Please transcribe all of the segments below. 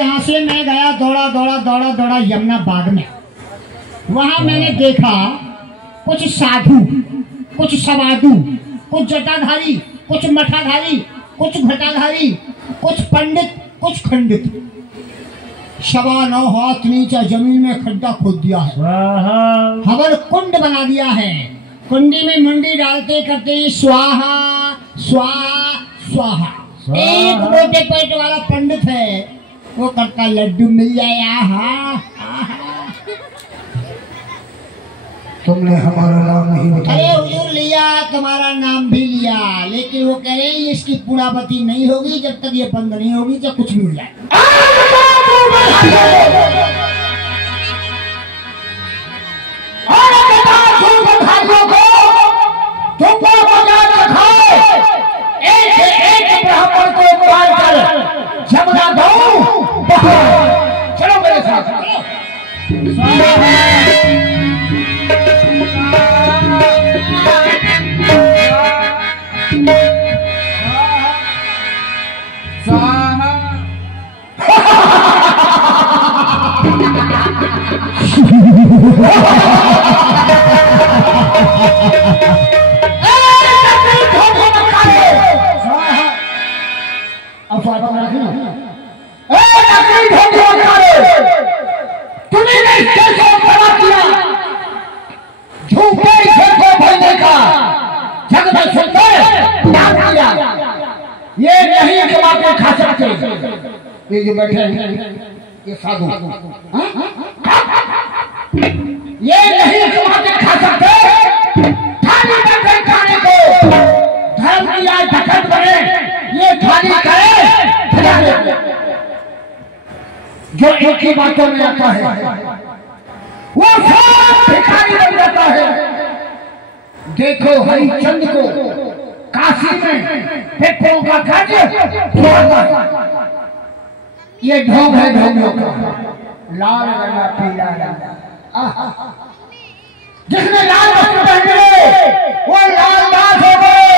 यहाँ से मैं गया दौड़ा दौड़ा दौड़ा दौड़ा यमुना बाग में। वहां मैंने देखा कुछ साधु, कुछ सवादु, कुछ जटाधारी, कुछ मठाधारी, कुछ घटाधारी, कुछ पंडित, कुछ खंडित। 9.25 हाथ नीचे जमीन में खड्डा खोद दिया है, हवन कुंड बना दिया है। कुंडी में मुंडी डालते करते स्वाहा स्वाहा स्वाहा। एक मोटे पेट वाला पंडित है, वो करता लड्डू मिल जाए। आहा तुमने हमारा नाम नहीं बताया। अरे हुजूर लिया, तुम्हारा नाम भी लिया, लेकिन वो कह रहे हैं इसकी पूर्णावती नहीं होगी जब तक ये बंद नहीं होगी, जब कुछ भी हो जाए। एक ब्राह्मण को मारकर जमुना गाँव चलो मेरे साथ। ये नहीं कमा के खा सकते। ये जो बैठे हैं ये साधु, ये नहीं कमा के खा सकते। थाली में खाने को धर्म दिया धकत बने, ये थाली करे जो एक ही बातों में आता है वो सब भिखारी बन जाता है। देखो हरिचंद को काशी में पेट्रोल का खर्च ये ढोंग है, ढोंगियों का लाल रंगा पीला रंगा। जिसने लाल वस्त्र पहने वो लाल दास हो गए,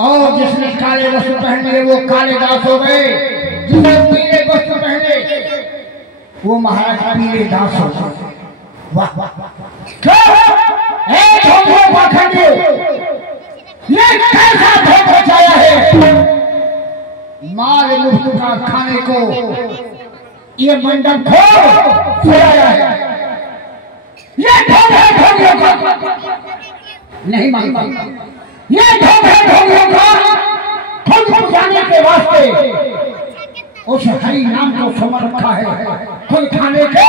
और जिसने काले वस्त्र पहने वो काले दास हो गए। जिसने पीले वस्त्र पहने वो महाराज पीले दास हो गए। वाह वाह ये कैसा भोग बचाया है माल मुफ्त का खाने को, ये मंडप सजाया है। ये ढोंग है ढोंगियों का, नहीं मानता। ये ढोंग है ढोंगियों का। खुद जाने के वास्ते उस हरि नाम को समझ रखा है, खुद खाने के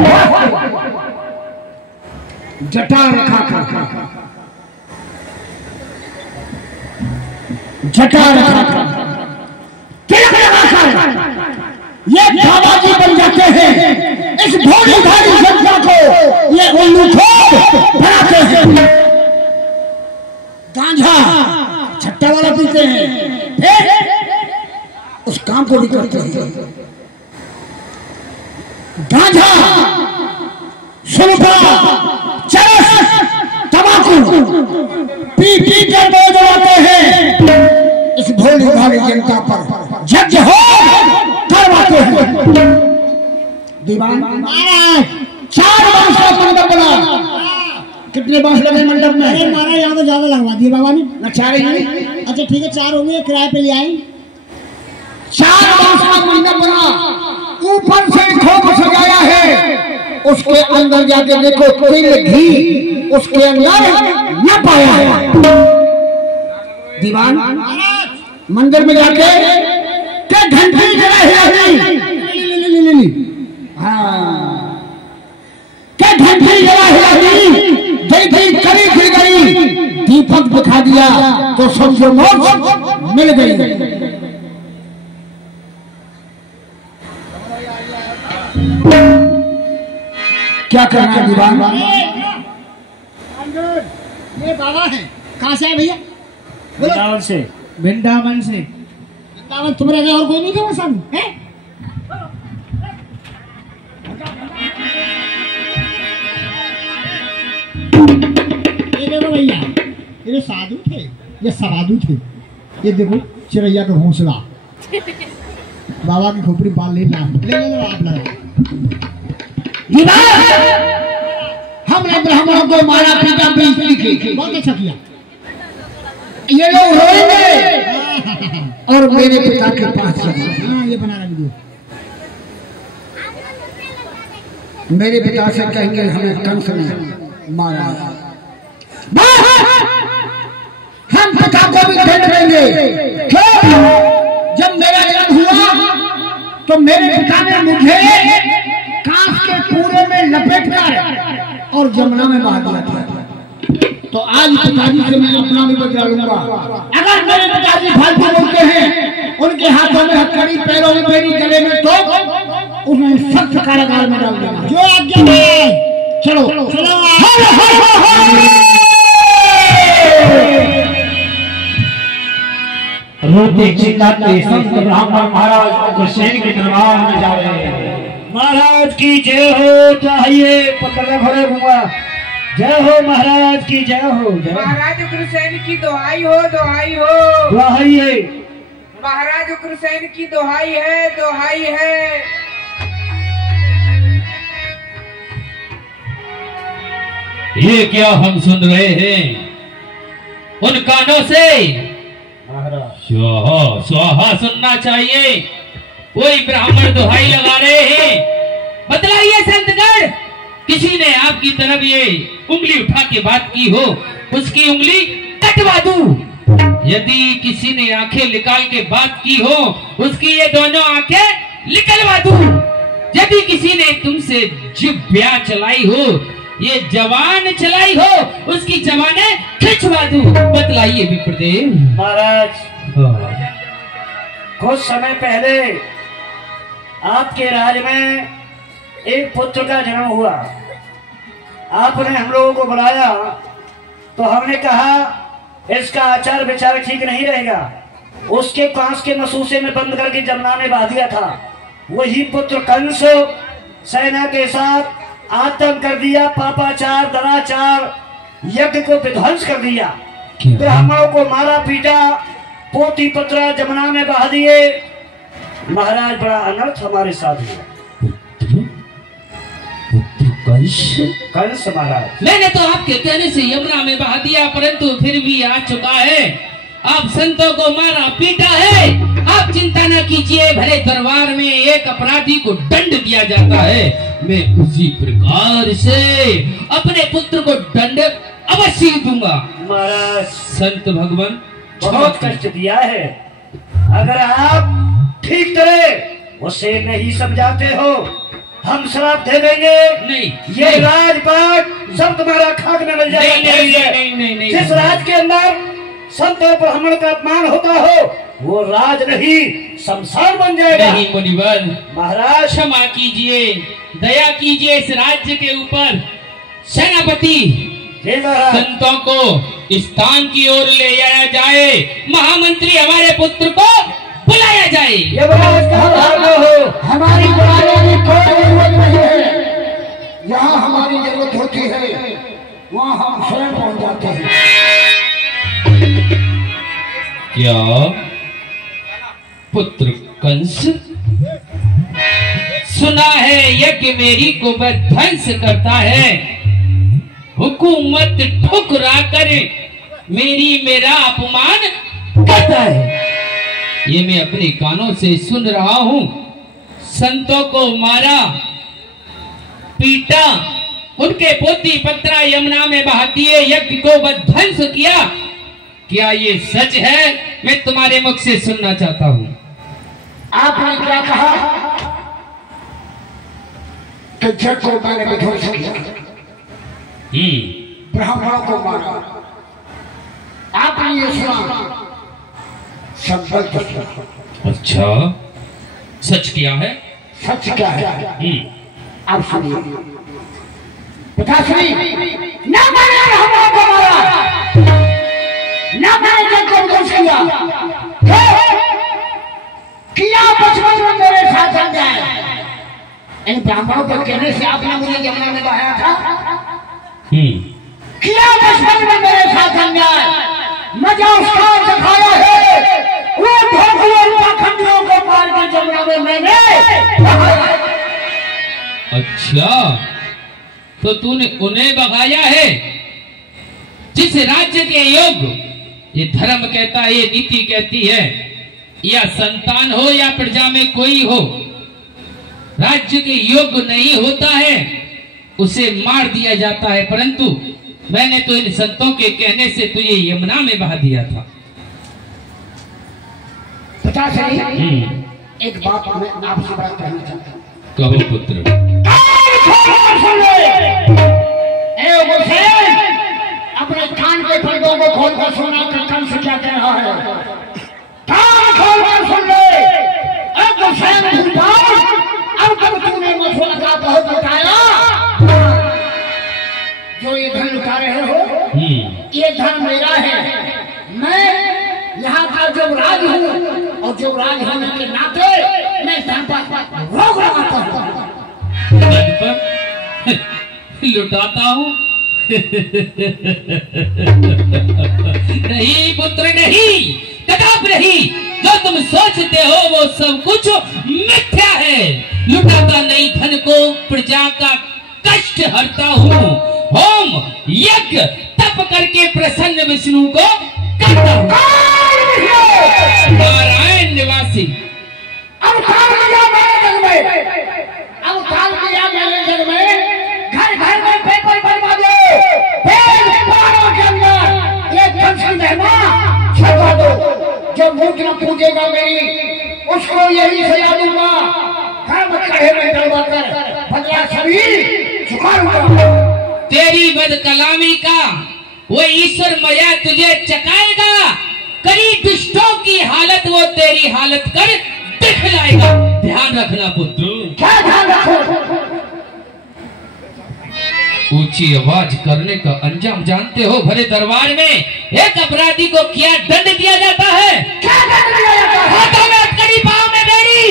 वास्ते जटा रखा जटा रखा ये दादाजी बन जाते हैं। इस भोली भारी जनता को ये उल्लू खोर बनाते हैं। गांजा छट्टा वाला पीते हैं, फिर उस काम को भी करते हैं। गांजा, सुल्फा, चरस, तंबाकू पी पी कर बोझ लगाते हैं। इस भोली भाली जनता पर यज्ञ हो करवाते हैं। दीवान 4 बांस का मंडप बना। कितने बांस लगे मंडप में? अरे मारा यहाँ तो ज्यादा लगवा दिए बाबा ने ना। 4 ही नहीं, अच्छा ठीक है 4 होंगे, किराए पे ले आए। 4 बांस का मंडप बना, ऊपर से खोप सजाया है। उसके अंदर जाके देखो तिल घी उसके अंदर न पाया। दीवान मंदिर में जाके क्या घंटी जला है? हाँ क्या घंटी जला है? गई करी फिर गई, दीपक दिखा दिया तो समझो मोक्ष मिल गई। क्या करना है दीवान? ये बाबा है, कहाँ से है भैया? वृंदावन से। वृंदावन से। वृंदावन तुम्हारे और कोई नहीं थे वो सब है? ये देखो भैया, ये साधु थे, ये सवादु थे। ये देखो चिड़ैया का घोंसला, बाबा की खोपड़ी बाल ले ला ले लो आप लगा। हमने ब्राह्मणों को मारा पीटा बेइज्जती की। बहुत अच्छा किया। ये लोग रोएंगे और मेरे पिता के पास चले। हाँ ये बना रहा वीडियो। मेरे पिता से कहेंगे हमें कंस ने मारा। हम पिता को भी दंड देंगे। क्यों? जब मेरा जन्म हुआ तो मेरे पिता ने मुझे कांस के पूरे में लपेटकर और जमुना में बहा दिया था। तो आज पिताजी से मैं अपना भी बदला लूंगा। अगर मेरे पिताजी फालतू बोलते हैं, उनके हाथों में हथकड़ी, पैरों में बेड़ी, गले में तो उन्हें सख्त कारागार में डाल देना। जो आज्ञा है। चलो रोते चिल्लाते संत ब्राह्मण महाराज उग्रसेन के दरबार में जा रहे हैं। महाराज की जय हो। चाहिए पकड़े भरे हुआ। जय हो महाराज की जय हो। महाराज उग्रसेन की दोहाई हो, दोहाई हो। दोहाई है। महाराज उग्रसेन की दोहाई है, दोहाई है। ये क्या हम सुन रहे हैं उन कानों से? स्वाहा स्वाहा सुनना चाहिए। कोई ब्राह्मण दोहाई लगा रहे हैं। बतलाइए संतगण, किसी ने आपकी तरफ ये उंगली उठा के बात की हो, उसकी उंगली कटवा दूं। यदि किसी ने आंखें निकाल के बात की हो, उसकी ये दोनों आंखें निकलवा दूं। यदि किसी ने तुमसे जिब्या चलाई हो, ये जवान चलाई हो, उसकी जवाने खिंचवा दूं। बतलाइए विप्रदेव। महाराज कुछ समय पहले आपके राज में एक पुत्र का जन्म हुआ। आपने हम लोगों को बुलाया तो हमने कहा इसका आचार विचार ठीक नहीं रहेगा। उसके कांस के मसूसे में बंद करके जमुना में बहा दिया था। वही पुत्र कंस सेना के साथ आतंक कर दिया, पापाचार, दराचार, यज्ञ को विध्वंस कर दिया, ब्राह्मणों को मारा पीटा, पोती पुत्र जमुना में बहा दिए। महाराज बड़ा अनर्थ हमारे साथ हुआ। कंस महाराज मैंने तो आपके कहने से यमुना में बहा दिया, परंतु फिर भी आ चुका है। आप संतों को मारा पीटा है। आप चिंता न कीजिए, भले दरबार में एक अपराधी को दंड दिया जाता है, मैं उसी प्रकार से अपने पुत्र को दंड अवश्य दूंगा। महाराज संत भगवान बहुत कष्ट दिया है। अगर आप ठीक तरह उसे नहीं समझाते हो, हम श्राप दे देंगे। नहीं, ये राजपाट सब तुम्हारा खाक में मिल जाएगा। नहीं। जिस राज के अंदर संत और ब्राह्मण का अपमान होता हो, वो राज नहीं शमशान बन जाएगा। नहीं मुनिवर, महाराज क्षमा कीजिए, दया कीजिए इस राज्य के ऊपर। सेनापति, संतों को स्थान की ओर ले जाया जाए, महामंत्री हमारे पुत्र को बुलाया जाए। ये हो हमारी बुलाने की कोई जरूरत नहीं है। यहाँ हमारी जरूरत होती है, वहाँ हम स्वयं पहुँच जाते हैं। क्या पुत्र कंस? सुना है यज्ञ मेरी को ध्वंस करता है, हुकूमत ठुकरा कर मेरा अपमान करता है। ये मैं अपने कानों से सुन रहा हूं। संतों को मारा पीटा, उनके पोती पत्रा यमुना में बहा दिए, यज्ञ को ध्वंस किया। क्या ये सच है? मैं तुम्हारे मुख से सुनना चाहता हूं। आपने क्या कहा कि जग को मैंने विध्वंस किया, ब्राह्मणों को मारा। आपने ये सुना, संकल्प। अच्छा, सच क्या है? सच क्या है? आप सुनिए। पिताश्री, ना मैंने ब्राह्मणों को मारा, ना मैंने जग को विध्वंस किया बचपन में मेरे साथ अन्याय। इन ब्राह्मणों के कहने से आपने मुझे जमुना में बहाया था। किया बचपन में मेरे साथ अन्याय, मजा उसका दिखाया है। वो पाखंडियों को मार के जमुना में अच्छा, तो तूने उन्हें भगाया है जिस राज्य के योग्य ये धर्म कहता है, ये नीति कहती है, या संतान हो या प्रजा में कोई हो, राज्य के योग्य नहीं होता है उसे मार दिया जाता है। परंतु मैंने तो इन संतों के कहने से तुझे यमुना में बहा दिया था। एक बात मैं आपसे बात कहना चाहता हूँ। कहो पुत्र। अपने कान के पर्दों को खोलकर सुना कि कल से क्या कह रहा है। कान खोलकर सुन ले। अब तब तूने मुझको लगा बहुत बताया। जो ये धन लुटा रहे हो, ये धन मेरा है। मैं यहाँ का जो राज हूँ और जो राज होने के नाते मैं धन पर रोक लगाता हूँ। लुटाता हूँ? नहीं पुत्र, नहीं, कदापि नहीं। जो तुम सोचते हो वो सब कुछ मिथ्या है। लुटाता नहीं धन को, प्रजा का कष्ट हरता हूँ। होम यज्ञ तप करके प्रसन्न विष्णु को करता हूँ। नारायण निवासी अवतार किया मैंने जग में, अवतार किया मैंने जग में। घर घर में पेपर बनवा दो, पेड़ के अंदर एक दर्शन रहना छपा दो। जो मूर्ति न पूजेगा मेरी, उसको यही सजा दूंगा। घर में कहे में डलवा कर बदला शरीर झुकाऊंगा। तेरी बद कलामी का वो ईश्वर मया तुझे चकाएगा। कई दुष्टों की हालत वो तेरी हालत कर दिखलाएगा। ध्यान रखना पुत्र। क्या ध्यान रखो? ऊंची आवाज करने का अंजाम जानते हो? भरे दरबार में एक अपराधी को क्या दंड दिया जाता है? क्या दंड दिया जाता है? हाथों में हथकड़ी, पांव में बेड़ी,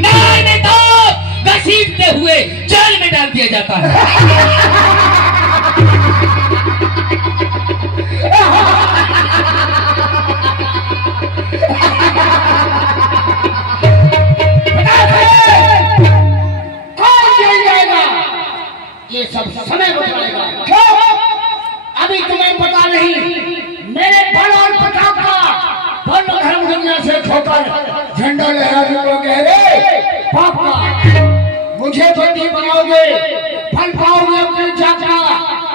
नार में तोप, घसीटते हुए जेल में डाल दिया जाता है। ये सब समय बताएगा। क्यों? अभी तुम्हें पता नहीं। मेरे बल और प्रताप का बल धर्म दुनिया से खोकर झंडा लहरा दूंगा। कह रहे पाप का मुझे बंदी बनाओगे, फल पाओगे अपने जात का।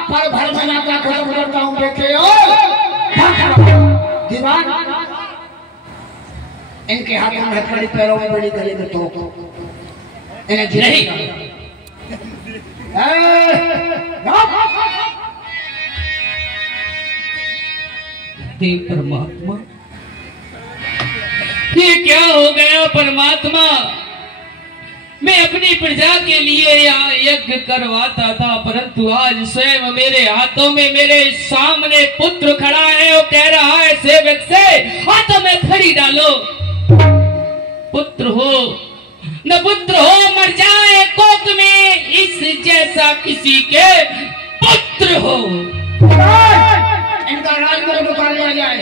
पर भर महीना का खत्म करता हूँ बेटे। दीवान इनके हाथों में हथकड़ी, पैरों में बड़ी, गले में तो इन्हें नहीं। हे परमात्मा, ये क्या हो गया परमात्मा? मैं अपनी प्रजा के लिए यहाँ यज्ञ करवाता था, परंतु आज स्वयं मेरे हाथों में, मेरे सामने पुत्र खड़ा है और कह रहा है सेवक से हाथों में खड़ी डालो। पुत्र हो न पुत्र हो, मर जाए कोक में, इस जैसा किसी के पुत्र हो। इनका राज को निकाल लिया जाए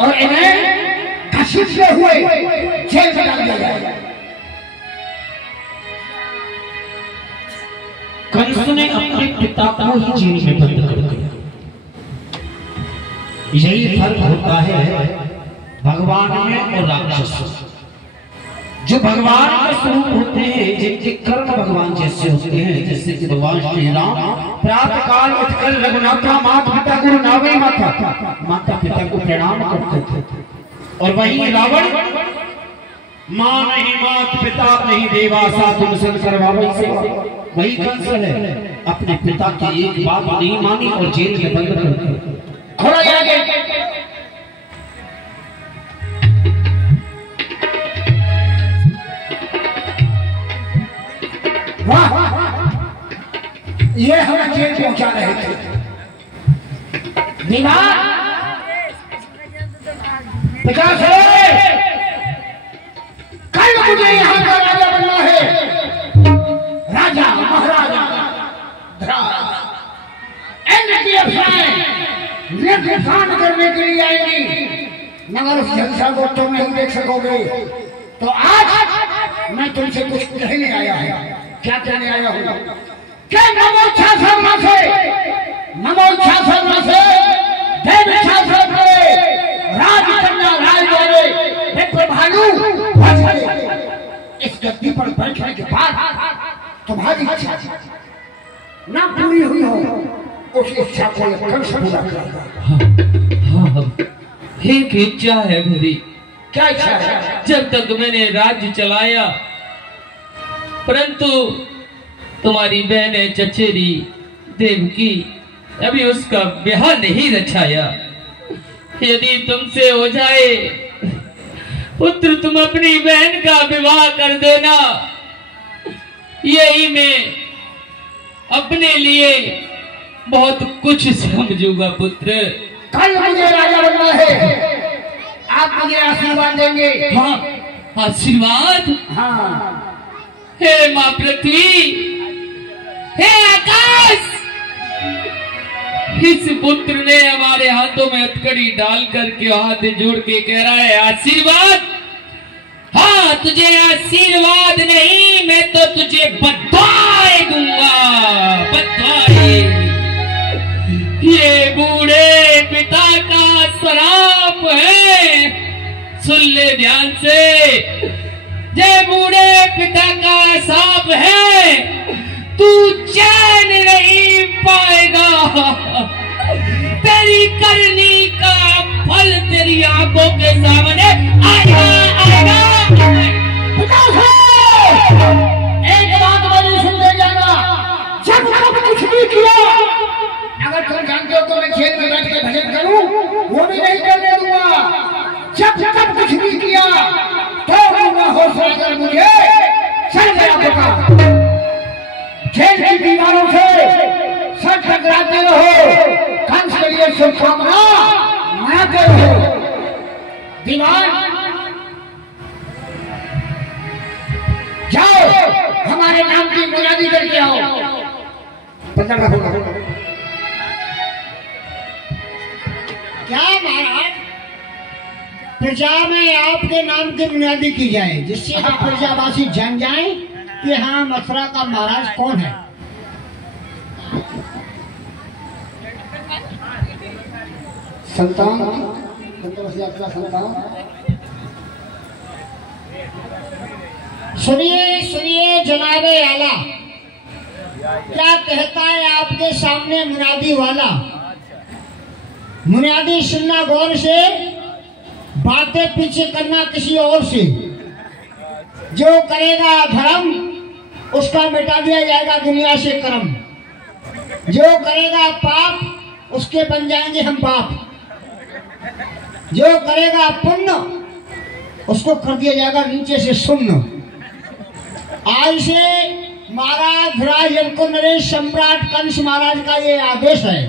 और इन्हें घसीटते हुए जेल में डाल दिया जाए। कंस ने अपने पिता को ही जेल में बंद कर दिया। यही फर्क होता है भगवान में और राक्षस में। जो भगवान के स्वरूप होते हैं, जिनके कर्म भगवान जैसे होते हैं, जैसे कि भगवान श्री राम प्रातः काल उठकर रघुनाथा माता पिता गुरु नावई माता पिता को प्रणाम करते थे। और वही रावण मां नहीं, मात पिता नहीं, देवासा तुम संकर से। वही कंस है, अपने पिता की एक बात नहीं मानी और जेल में बंद कर दिया। ये हमें जेल पहुंचा रहे थे। विकास कल मुझे यहाँ का राजा बनना है। राजा महाराजा यज्ञ करने के लिए आएंगी। मगर उस जलसा को तुम नहीं देख सकोगे। तो आज मैं तुमसे कुछ कहने आया हूँ। क्या कहने आया हूँ? क्या नमो छाछा से, नमो छाछा से, देव छाछा से, राज करना राज बोले, देखो भालू इस गद्दी पर बैठने के बाद तुम्हारी इच्छा ना पूरी हुई हो, उस इच्छा को कल से पूरा करेगा। एक इच्छा है मेरी। क्या इच्छा है? जब तक मैंने राज्य चलाया, परंतु तुम्हारी बहन है चचेरी देवकी, अभी उसका ब्याह नहीं रचाया। यदि तुमसे हो जाए पुत्र, तुम अपनी बहन का विवाह कर देना, यही मैं अपने लिए बहुत कुछ समझूंगा पुत्र। कल मुझे राजा बनना है, आप मुझे आशीर्वाद देंगे। हाँ, आशीर्वाद? हाँ। हे माँ पृथ्वी, हे आकाश, इस पुत्र ने हमारे हाथों में हथकड़ी डाल करके हाथ जोड़ के कह रहा है आशीर्वाद। हाँ, तुझे आशीर्वाद नहीं, मैं तो तुझे बधाई दूंगा, बधाई। ये बूढ़े पिता का श्राप है, सुन ले ध्यान से। ये बूढ़े पिता का श्राप है, तू चैन नहीं पाएगा। तेरी करनी का फल तेरी आंखों के सामने आएगा, आएगा। एक बात मेरी सुन ले जाना, जब तक कुछ भी किया, अगर तुम जानते हो तो मैं खेत में बैठ के भजन करूं, वो भी नहीं करने दूंगा। जब तक कुछ भी किया तो मैं हौसला कर मुझे चल गया होगा। जेल की दीवारों से सर टकराते रहो, कंस के लिए शुभकामना मनाते रहो। दीवान जाओ, हमारे नाम की मुनादी करके आओ। पता रहोगा क्या महाराज? प्रजा में आपके नाम की मुनादी की जाए, जिससे प्रजावासी जान जाए कि हाँ मथुरा का महाराज कौन है। संतान, संतान, सुनिए सुनिए जनाबे आला, क्या कहता है आपके सामने मुनादी वाला। मुनादी सुनना गौर से, बातें पीछे करना किसी और से। जो करेगा धर्म उसका मिटा दिया जाएगा दुनिया से कर्म, जो करेगा पाप उसके बन जाएंगे हम बाप, जो करेगा पुण्य उसको कर दिया जाएगा नीचे से सुन्न। आज से महाराज ध्रुव यमको नरेश सम्राट कंस महाराज का ये आदेश है,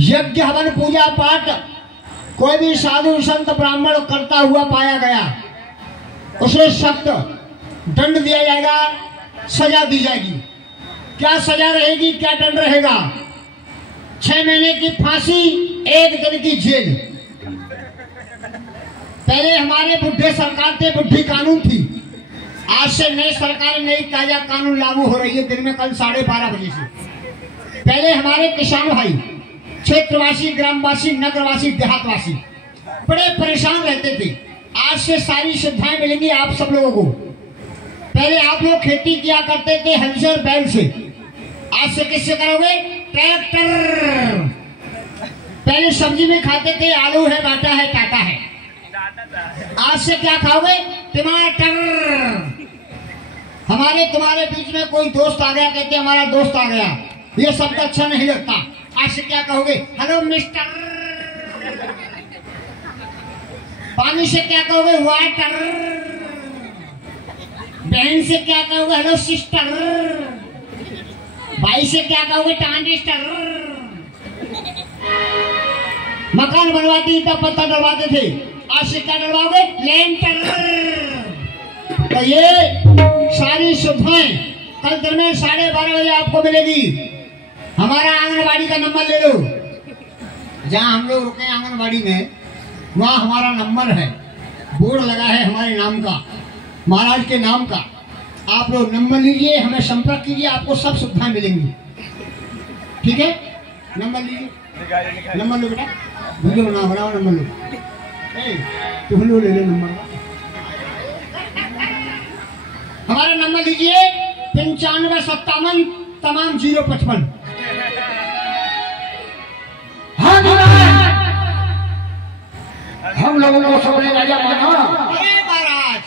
यज्ञ हवन पूजा पाठ कोई भी साधु संत ब्राह्मण करता हुआ पाया गया, उसे सख्त दंड दिया जाएगा, सजा दी जाएगी। क्या सजा रहेगी, क्या दंड रहेगा? 6 महीने की फांसी, 1 दिन की जेल। पहले हमारे बुढ़े सरकार थे, बुढ़ी कानून थी। आज से नई सरकार, नई ताजा कानून लागू हो रही है दिन में कल 12:30 बजे से। पहले हमारे किसान भाई, क्षेत्रवासी, ग्रामवासी, नगरवासी, देहातवासी बड़े परेशान रहते थे। आज से सारी सुविधाएं मिलेंगी आप सब लोगों को। पहले आप लोग खेती किया करते थे हल से और बैल से, आज से किससे करोगे? ट्रैक्टर। पहले सब्जी में खाते थे आलू है, बाटा है, टाटा है, आज से क्या खाओगे? टमाटर। हमारे तुम्हारे बीच में कोई दोस्त आ गया, कहते हमारा दोस्त आ गया, ये शब्द अच्छा नहीं लगता। आज से क्या कहोगे? Hello mister. पानी से क्या कहोगे? वाटर। बहन से क्या कहोगे? Hello sister. भाई से क्या कहोगे? ट्रांजिस्टर। मकान बनवाते तब पत्थर डलवाते थे, आज से क्या डलवाओगे? लेंटर। तो ये सारी सुविधाएं कल दिन में 12:30 बजे आपको मिलेगी। हमारा आंगनबाड़ी का नंबर ले लो, जहाँ हम लोग रुके आंगनबाड़ी में, वहाँ हमारा नंबर है, बोर्ड लगा है हमारे नाम का, महाराज के नाम का। आप लोग नंबर लीजिए, हमें संपर्क कीजिए, आपको सब सुविधाएं मिलेंगी। ठीक है, नंबर लीजिए, नंबर लो बेटा, वीडियो बनाओ, नंबर लो, तुम लो, ले लो नंबर। हमारा नंबर लीजिए 9557 तमाम 055। हाँ हम लोगों को सबने राजा माना। अरे महाराज,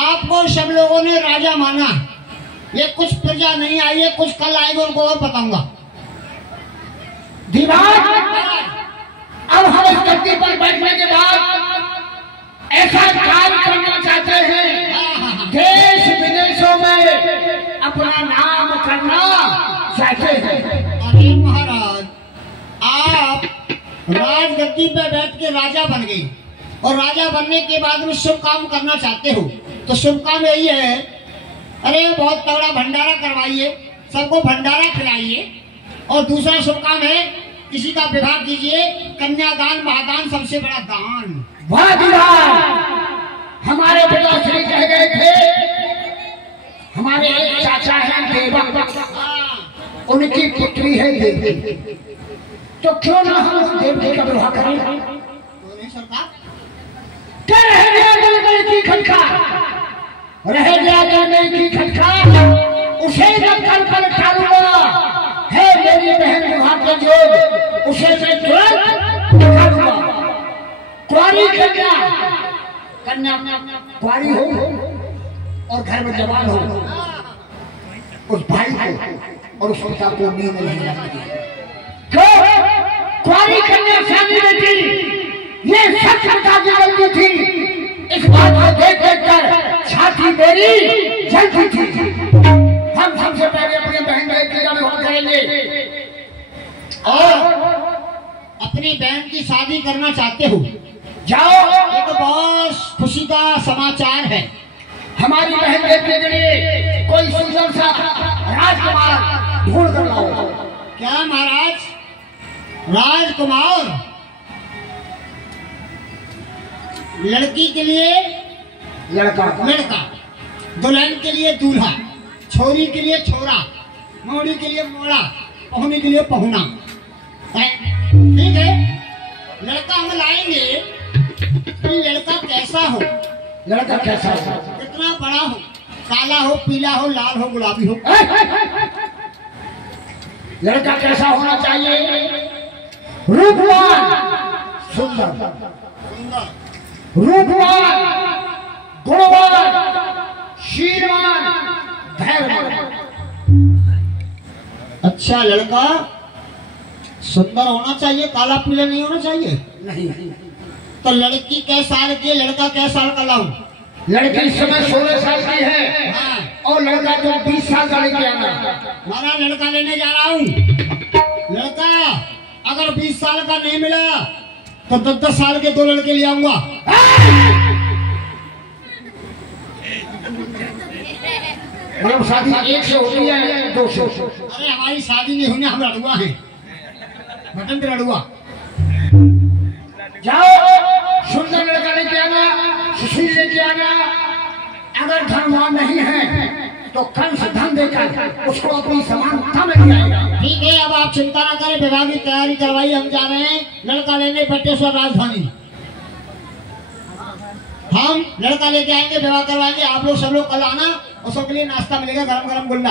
आपको सब लोगों ने राजा माना, ये कुछ प्रजा नहीं आई है, कुछ कल आएगा, उनको और बताऊंगा। दिमाग अब हम इस धरती पर बैठने के बाद ऐसा काम करना चाहते हैं, देश विदेशों में अपना नाम करना चाहते हैं। अरे महाराज, आप राजगद्दी पे बैठ के राजा बन गए, और राजा बनने के बाद में शुभ काम करना चाहते हो, तो शुभ काम यही है, अरे बहुत तगड़ा भंडारा करवाइए, सबको भंडारा खिलाइए। और दूसरा शुभ काम है, किसी का विवाह कीजिए, कन्यादान महादान सबसे बड़ा दान। वाह दीवार, हमारे पिताश्री कह गए थे, हमारे एक चाचा हैं देवक, उनकी पुत्री है देवी, तो क्यों ना हम देवकी का विवाह करें? सरकार क्या रह गया गलगल की खटका, रह गया गलगल की खटका, उसे जब कल पर टालूंगा है मेरी बहन विवाह का जोग, उसे मैं तुरंत दिखा दूंगा। कुंवारी कन्या कुंवारी हो और घर में जवान हो, उस भाई को और उस पिता को नींद नहीं लगती। क्यों? कुंवारी कन्या शादी बेटी, ये सब सरकार की गलती थी। इस बात को देख देख कर छाती मेरी जलती थी। हम सबसे पहले अपनी बहन बेटी का विवाह करेंगे। और अपनी बहन की शादी करना चाहते हो, जाओ, ये तो बहुत खुशी का समाचार है। हमारी बहन बेटी के लिए कोई सुंदर सा राजकुमार ढूंढ कर लाओ। क्या महाराज, राजकुमार? लड़की के लिए लड़का दुल्हन के लिए दूल्हा, छोरी के लिए छोरा, मोड़ी के लिए मोड़ा, पहुने के लिए पहुना। ठीक है, लड़का हम लाएंगे, तो लड़का कैसा हो? लड़का कैसा हो? कितना बड़ा हो, काला हो, पीला हो, लाल हो, गुलाबी हो? लड़का कैसा होना चाहिए? रूपवान, सुंदर, रूपवान, गुणवान, शीलवान, धैर्यवान। अच्छा, लड़का सुंदर होना चाहिए, काला पीला नहीं होना चाहिए? नहीं। तो लड़की कै साल की, लड़का कै साल का लाऊं? लड़की इस समय 16 साल की है। हाँ। और लड़का तो 20 साल का लेके आना। हमारा लड़का लेने जा रहा हूँ। लड़का अगर 20 साल का नहीं मिला तो 10-10 साल के 2 लड़के ले आऊंगा। मतलब शादी 1 से होती है 2 से? अरे हमारी शादी नहीं होने, हम लड़ुआ हैं, बटन पे लड़ुआ। जाओ, सुंदर लड़का लेके आना, सुशील लेके आना। अगर धनवान नहीं है तो कंस धन देकर उसको अपनी समानता में ले आएगा। ठीक है, अब आप चिंता ना करें, विवाह की तैयारी करवाइए, हम जा रहे हैं लड़का लेने बटेश्वर राजधानी। हम लड़का लेके आएंगे, विवाह करवाएंगे, आप लोग सब लोग कल आना, और सबके लिए नाश्ता मिलेगा, गरम गरम गुल्ला।